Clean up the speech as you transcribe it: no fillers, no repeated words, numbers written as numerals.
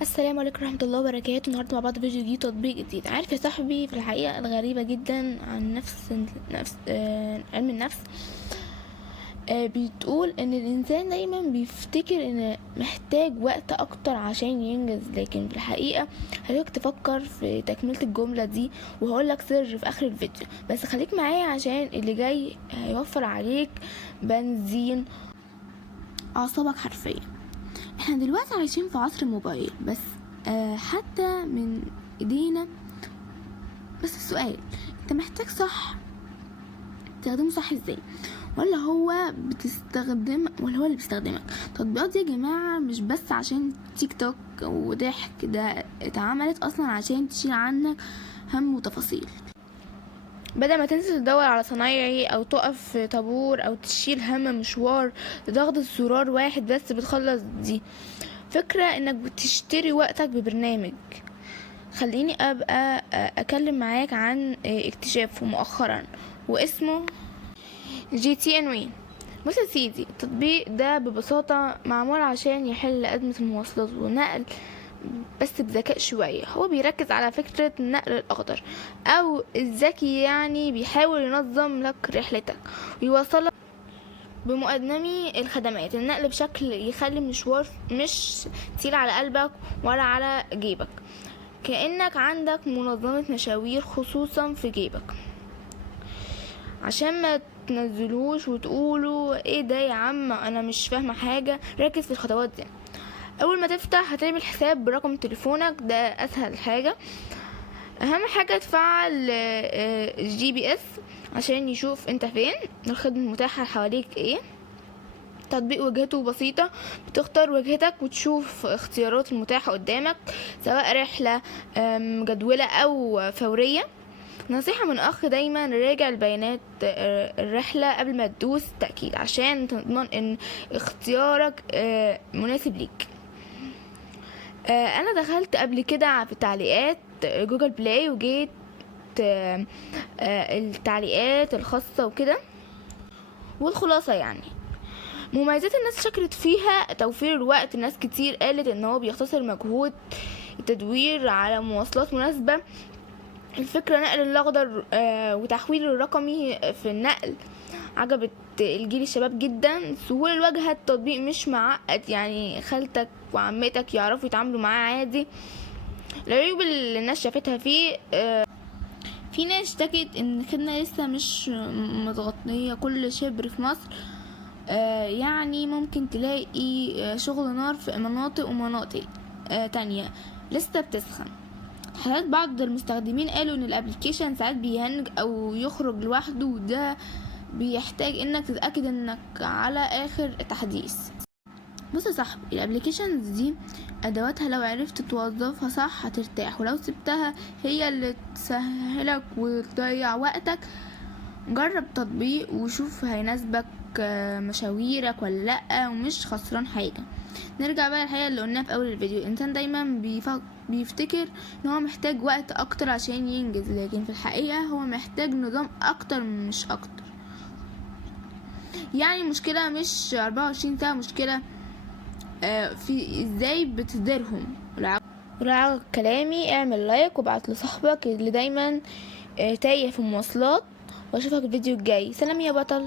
السلام عليكم ورحمة الله وبركاته. النهاردة مع بعض فيديو جديد، تطبيق جديد. عارف يا صاحبي، في الحقيقة الغريبة جدا عن علم النفس بتقول ان الانسان دايما بيفتكر ان محتاج وقت اكتر عشان ينجز، لكن في الحقيقة خليك تفكر في تكملة الجملة دي، وهقولك سر في اخر الفيديو. بس خليك معايا عشان اللي جاي هيوفر عليك بنزين اعصابك حرفيا. احنا دلوقتي عايشين في عصر الموبايل، بس حتى من ايدينا. بس السؤال، انت محتاج صح تستخدمه صح ازاي؟ ولا هو اللي بيستخدمك؟ التطبيقات دي يا جماعة مش بس عشان تيك توك وضحك، ده اتعملت اصلا عشان تشيل عنك هم وتفاصيل، بدل ما تنزل تدور على صنايعي او تقف في طابور او تشيل هم مشوار بضغط زرار واحد بس بتخلص. دي فكرة انك بتشتري وقتك ببرنامج. خليني ابقى اكلم معاك عن اكتشافه مؤخرا، واسمه GTNW. بص يا سيدي، التطبيق ده ببساطة معمول عشان يحل أزمة المواصلات والنقل، بس بذكاء شوية. هو بيركز على فكرة النقل الأخضر أو الذكي، يعني بيحاول ينظم لك رحلتك ويوصلك بمقدمي الخدمات النقل بشكل يخلي المشوار مش تقيل على قلبك ولا على جيبك، كأنك عندك منظمة مشاوير خصوصا في جيبك، عشان ما تنزلوش وتقولوا ايه ده يا عم انا مش فاهمة حاجة. ركز في الخطوات دي. اول ما تفتح هتعمل حساب برقم تليفونك، ده اسهل حاجة. اهم حاجة تفعل GPS عشان يشوف انت فين، الخدمة المتاحة حواليك ايه. تطبيق وجهته بسيطة، بتختار وجهتك وتشوف اختيارات المتاحة قدامك، سواء رحلة مجدولة او فورية. نصيحة من اخ، دايما راجع البيانات الرحلة قبل ما تدوس تأكيد عشان تضمن ان اختيارك مناسب ليك. انا دخلت قبل كده في تعليقات جوجل بلاي وجيت التعليقات الخاصة وكده، والخلاصة يعني مميزات الناس شكرت فيها توفير الوقت. ناس كتير قالت ان هو بيختصر مجهود التدوير على مواصلات مناسبة. الفكرة نقل الاخضر وتحويل الرقمي في النقل عجبت الجيل الشباب جدا. سهولة الواجهة، التطبيق مش معقد، يعني خالتك وعمتك يعرفوا يتعاملوا معاه عادي. العيوب اللي الناس شافتها فيه، في ناس اشتكت ان الخدمة لسه مش متغطية كل شبر في مصر. يعني ممكن تلاقي شغل نار في مناطق ومناطق تانية لسه بتسخن. حالات بعض المستخدمين قالوا ان الابليكيشن ساعات بيهنج او يخرج لوحده، وده بيحتاج انك تتأكد انك على اخر تحديث. بص يا صاحبي، الابليكيشنز دي ادواتها لو عرفت توظفها صح هترتاح، ولو سبتها هي اللي تسهلك وتضيع وقتك. جرب تطبيق وشوف هيناسبك مشاويرك ولا لأ، ومش خسران حاجة. نرجع بقى الحقيقة اللي قلناها في اول الفيديو، الانسان دايما بيفتكر ان هو محتاج وقت اكتر عشان ينجز، لكن في الحقيقة هو محتاج نظام اكتر مش اكتر. يعني مشكلة مش 24 ساعة، مشكلة في ازاي بتديرهم. ولو عجبك كلامي اعمل لايك وابعت لصاحبك اللي دايما تايه في المواصلات، واشوفك الفيديو الجاي. سلام يا بطل.